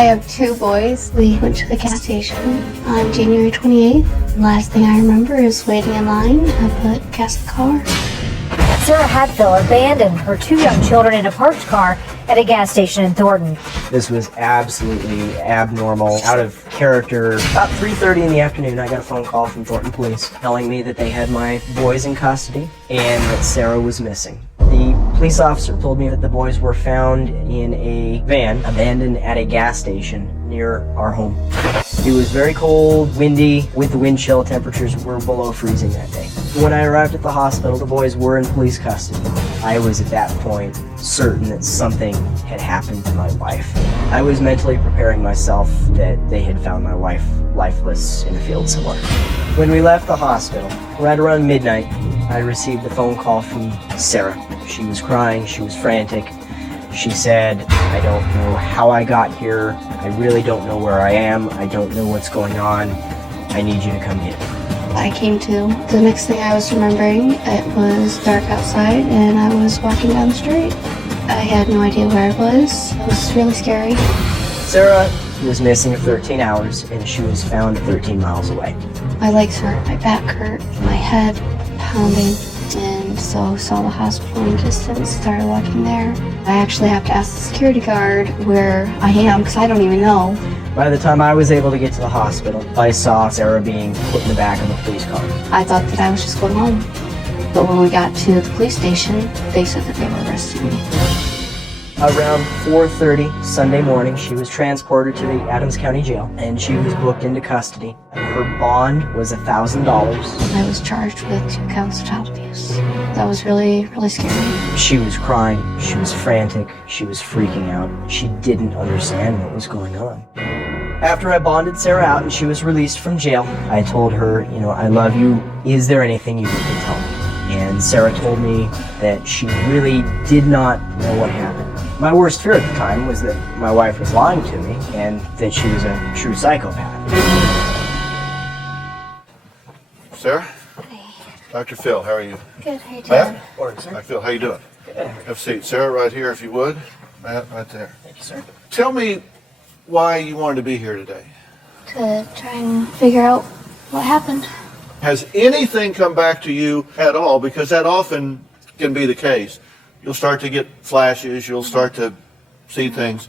I have two boys. We went to the gas station on January 28th. The last thing I remember is waiting in line. I put gas in the car. Sarah Hatfield abandoned her two young children in a parked car at a gas station in Thornton. This was absolutely abnormal, out of character. About 3:30 in the afternoon, I got a phone call from Thornton Police telling me that they had my boys in custody and that Sarah was missing. The police officer told me that the boys were found in a van abandoned at a gas station near our home. It was very cold, windy, with the wind chill. Temperatures were below freezing that day. When I arrived at the hospital, the boys were in police custody. I was at that point certain that something had happened to my wife. I was mentally preparing myself that they had found my wife lifeless in a field somewhere. When we left the hospital, right around midnight, I received a phone call from Sarah. She was crying, she was frantic. She said, "I don't know how I got here. I really don't know where I am. I don't know what's going on. I need you to come get me." I came to. The next thing I was remembering, it was dark outside and I was walking down the street. I had no idea where I was. It was really scary. Sarah was missing for 13 hours and she was found 13 miles away. My legs hurt, my back hurt, my head pounding. And so I saw the hospital in distance, started walking there. I actually have to ask the security guard where I am because I don't even know. By the time I was able to get to the hospital, I saw Sarah being put in the back of a police car. I thought that I was just going home. But when we got to the police station, they said that they were arresting me. Around 4:30 Sunday morning, she was transported to the Adams County Jail and she was booked into custody. Her bond was $1,000. I was charged with 2 counts of child abuse. That was really, really scary. She was crying, she was frantic, she was freaking out. She didn't understand what was going on. After I bonded Sarah out and she was released from jail, I told her, "I love you. Is there anything you need to tell me?" And Sarah told me that she really did not know what happened. My worst fear at the time was that my wife was lying to me and that she was a true psychopath. Sarah? Hey. Dr. Phil, how are you? Good, how you doing? Matt? Morning, sir. Dr. Phil, how you doing? Good. Have a seat. Sarah, right here, if you would. Matt, right there. Thank you, sir. Tell me why you wanted to be here today. To try and figure out what happened. Has anything come back to you at all? Because that often can be the case. You'll start to get flashes, you'll start to see things.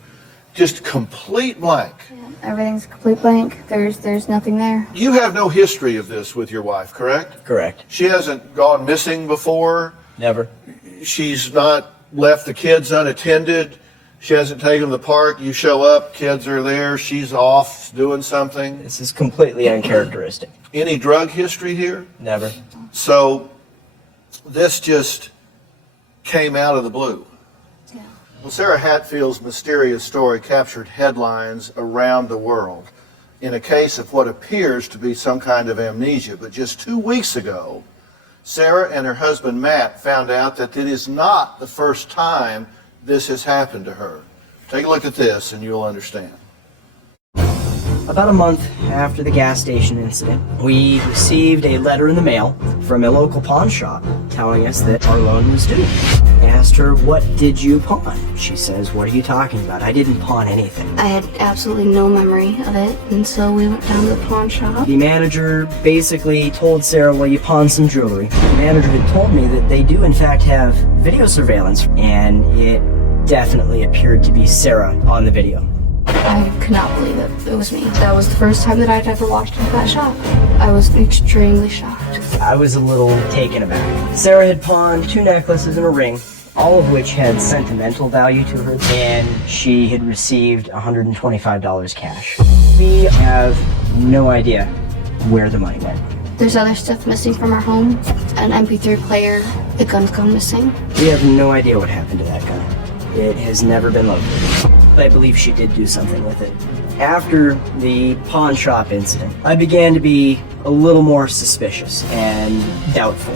Just complete blank. Yeah, everything's complete blank. There's nothing there. You have no history of this with your wife, correct? Correct. She hasn't gone missing before. Never. She's not left the kids unattended. She hasn't taken them to the park. You show up, kids are there, she's off doing something. This is completely uncharacteristic. Any drug history here? Never. So this just came out of the blue. Yeah. Well, Sarah Hatfield's mysterious story captured headlines around the world in a case of what appears to be some kind of amnesia. But just 2 weeks ago, Sarah and her husband Matt found out that it is not the first time this has happened to her. Take a look at this and you'll understand. About a month after the gas station incident, we received a letter in the mail from a local pawn shop telling us that our loan was due. I asked her, "What did you pawn?" She says, "What are you talking about? I didn't pawn anything." I had absolutely no memory of it, and so we went down to the pawn shop. The manager basically told Sarah, "Well, you pawned some jewelry." The manager had told me that they do in fact have video surveillance, and it definitely appeared to be Sarah on the video. I could not believe it was me. That was the first time that I'd ever walked into that shop. I was extremely shocked. I was a little taken aback. Sarah had pawned 2 necklaces and a ring, all of which had sentimental value to her, and she had received $125 cash. We have no idea where the money went. There's other stuff missing from our home. An MP3 player, the gun's gone missing. We have no idea what happened to that gun. It has never been located. But I believe she did do something with it. After the pawn shop incident, I began to be a little more suspicious and doubtful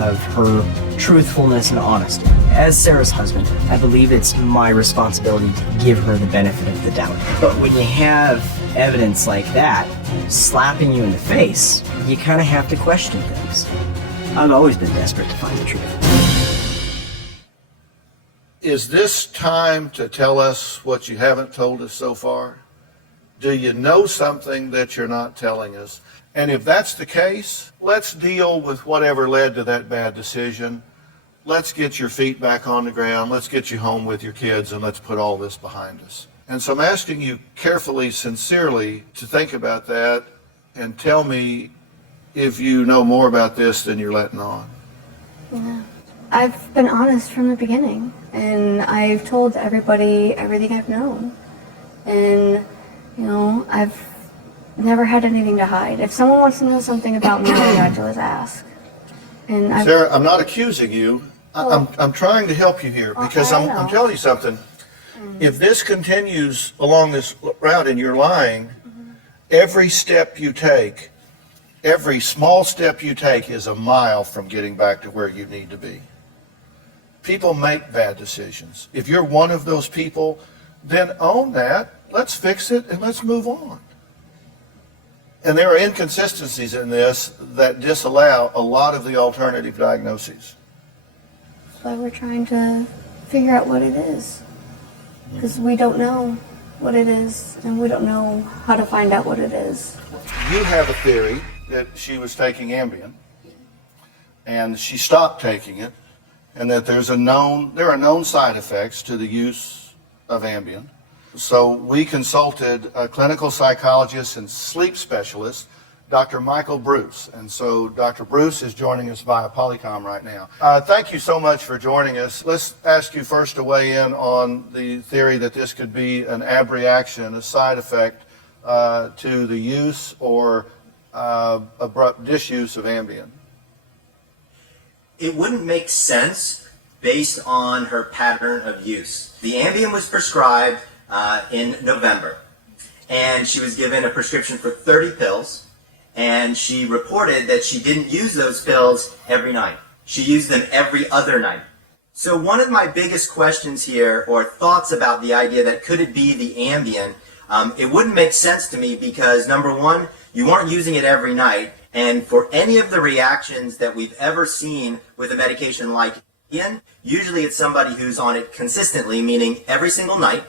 of her truthfulness and honesty. As Sarah's husband, I believe it's my responsibility to give her the benefit of the doubt. But when you have evidence like that slapping you in the face, you kind of have to question things. I've always been desperate to find the truth. Is this time to tell us what you haven't told us so far? Do you know something that you're not telling us? And if that's the case, let's deal with whatever led to that bad decision. Let's get your feet back on the ground. Let's get you home with your kids, and let's put all this behind us. And so I'm asking you carefully, sincerely, to think about that and tell me if you know more about this than you're letting on. Yeah. I've been honest from the beginning, and I've told everybody everything I've known. And, I've never had anything to hide. If someone wants to know something about me, all they have to do is ask. And Sarah, I'm not accusing you. I'm trying to help you here because I'm telling you something. If this continues along this route and you're lying, every step you take, every small step you take is a mile from getting back to where you need to be. People make bad decisions. If you're one of those people, then own that, let's fix it, and let's move on. And there are inconsistencies in this that disallow a lot of the alternative diagnoses. that's why we're trying to figure out what it is. Because we don't know what it is, and we don't know how to find out what it is. You have a theory that she was taking Ambien, and she stopped taking it, and that there are known side effects to the use of Ambien. So we consulted a clinical psychologist and sleep specialist, Dr. Michael Bruce. And so Dr. Bruce is joining us via Polycom right now. Thank you so much for joining us. Let's ask you first to weigh in on the theory that this could be an abreaction, a side effect to the use or abrupt disuse of Ambien. It wouldn't make sense based on her pattern of use. The Ambien was prescribed in November, and she was given a prescription for 30 pills, and she reported that she didn't use those pills every night. She used them every other night. So one of my biggest questions here, or thoughts about the idea that could it be the Ambien, it wouldn't make sense to me because, number one, you weren't using it every night, and for any of the reactions that we've ever seen with a medication like Ambien, usually it's somebody who's on it consistently, meaning every single night,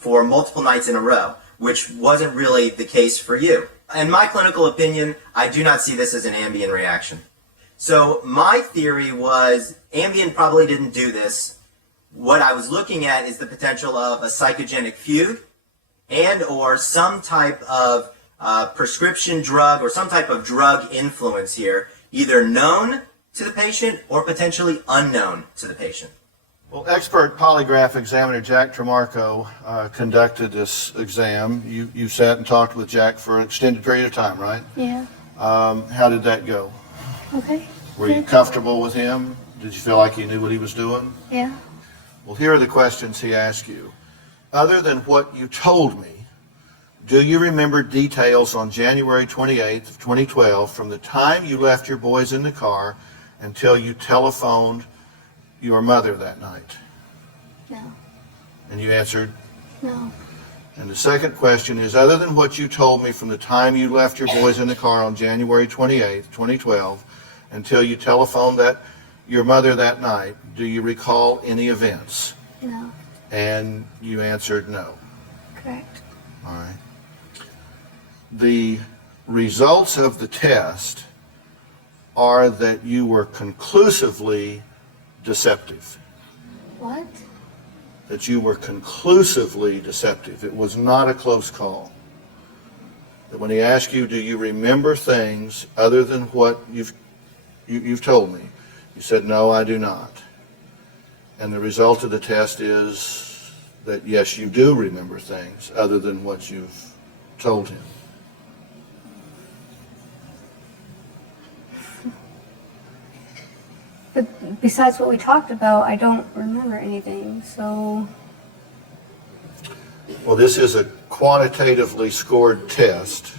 for multiple nights in a row, which wasn't really the case for you. In my clinical opinion, I do not see this as an Ambien reaction. So my theory was Ambien probably didn't do this. What I was looking at is the potential of a psychogenic fugue and or some type of prescription drug or some type of drug influence here, either known to the patient or potentially unknown to the patient. Well, expert polygraph examiner Jack Tremarco conducted this exam. You sat and talked with Jack for an extended period of time, right? Yeah. How did that go? Okay. Were you comfortable with him? Did you feel like he knew what he was doing? Yeah. Well, here are the questions he asked you. Other than what you told me, do you remember details on January 28th of 2012 from the time you left your boys in the car until you telephoned your mother that night? No. And you answered? No. And the second question is, other than what you told me from the time you left your boys in the car on January 28th, 2012, until you telephoned your mother that night, do you recall any events? No. And you answered no. Correct. All right. The results of the test are that you were conclusively deceptive. What? That you were conclusively deceptive. It was not a close call. That when he asked you, do you remember things other than what you've told me? You said, no, I do not. And the result of the test is that, yes, you do remember things other than what you've told him. But besides what we talked about, I don't remember anything, so... Well, this is a quantitatively scored test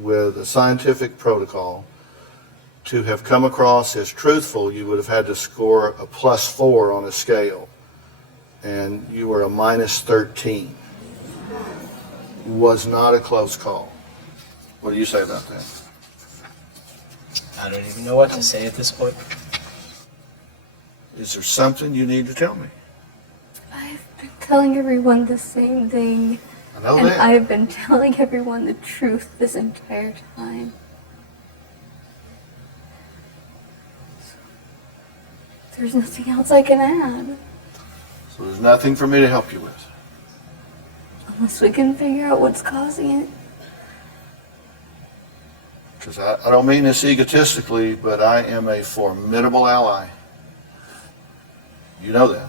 with a scientific protocol. To have come across as truthful, you would have had to score a +4 on a scale, and you were a -13. Was not a close call. What do you say about that? I don't even know what to say at this point. Is there something you need to tell me? I've been telling everyone the same thing I know And that. I have been telling everyone the truth this entire time. There's nothing else I can add. So there's nothing for me to help you with. Unless we can figure out what's causing it. Because I don't mean this egotistically, but I am a formidable ally. You know that.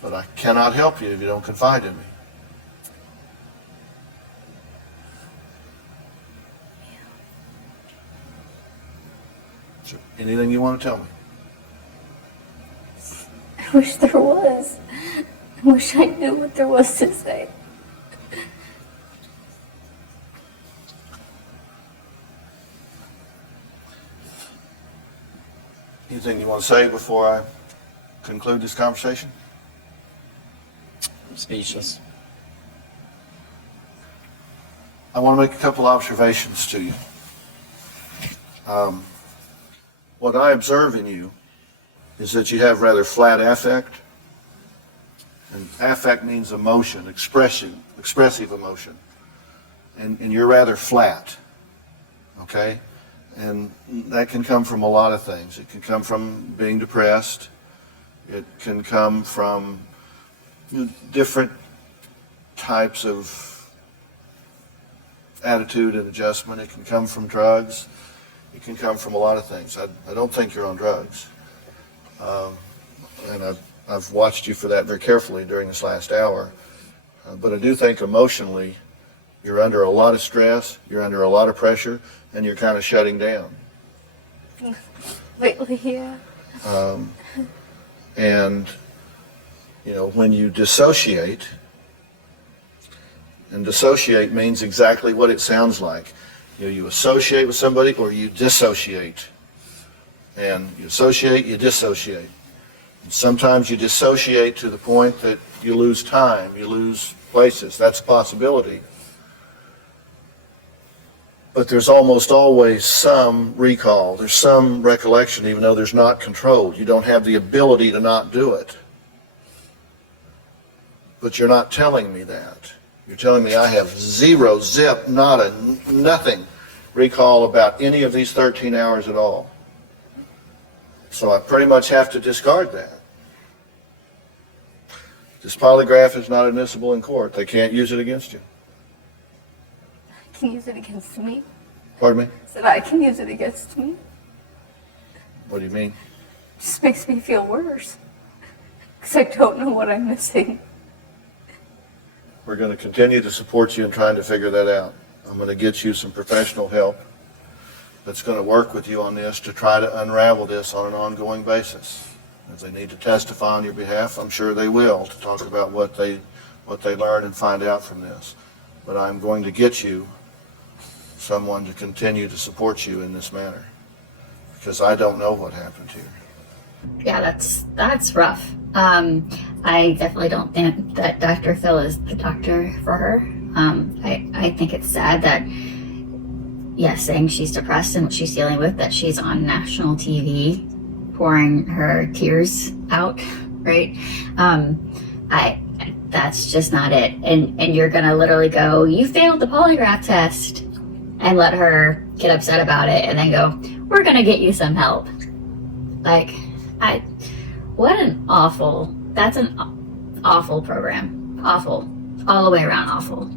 But I cannot help you if you don't confide in me. Is there anything you want to tell me? I wish there was. I wish I knew what there was to say. Anything you want to say before I conclude this conversation? I'm speechless. I want to make a couple observations to you. What I observe in you is that you have rather flat affect. And affect means emotion, expressive emotion. And you're rather flat, okay? And that can come from a lot of things. It can come from being depressed. It can come from different types of attitude and adjustment. It can come from drugs. It can come from a lot of things. I don't think you're on drugs. And I've watched you for that very carefully during this last hour. But I do think emotionally you're under a lot of stress, you're under a lot of pressure, and you're kind of shutting down. Lately, yeah. And, you know, when you dissociate, and dissociate means exactly what it sounds like. You know, you associate with somebody or you dissociate. And you associate, you dissociate. And sometimes you dissociate to the point that you lose time, you lose places. That's a possibility. But there's almost always some recall. There's some recollection, even though there's not control. You don't have the ability to not do it. But you're not telling me that. You're telling me I have zero, zip, nada, nothing recall about any of these 13 hours at all. So I pretty much have to discard that. This polygraph is not admissible in court. They can't use it against you. I can use it against me. Pardon me? I said I can use it against me. What do you mean? Just makes me feel worse. Because I don't know what I'm missing. We're going to continue to support you in trying to figure that out. I'm going to get you some professional help that's going to work with you on this to try to unravel this on an ongoing basis. If they need to testify on your behalf, I'm sure they will, to talk about what they learn and find out from this. But I'm going to get you someone to continue to support you in this manner, because I don't know what happened here. Yeah, that's rough. I definitely don't think that Dr. Phil is the doctor for her. I think it's sad that, yes, saying she's depressed and what she's dealing with, that she's on national TV pouring her tears out, right? That's just not it. And you're gonna literally go, you failed the polygraph test, and let her get upset about it, and then go, we're gonna get you some help. Like, what an awful, that's an awful program. Awful. All the way around awful.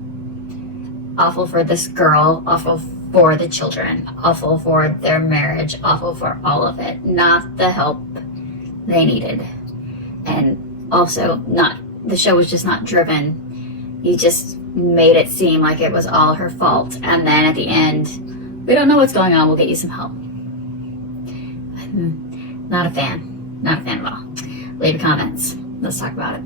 Awful for this girl, awful for the children, awful for their marriage, awful for all of it. Not the help they needed. And also the show was just not driven. You just made it seem like it was all her fault. And then at the end, we don't know what's going on, we'll get you some help. Not a fan. Not a fan at all. Leave comments. Let's talk about it.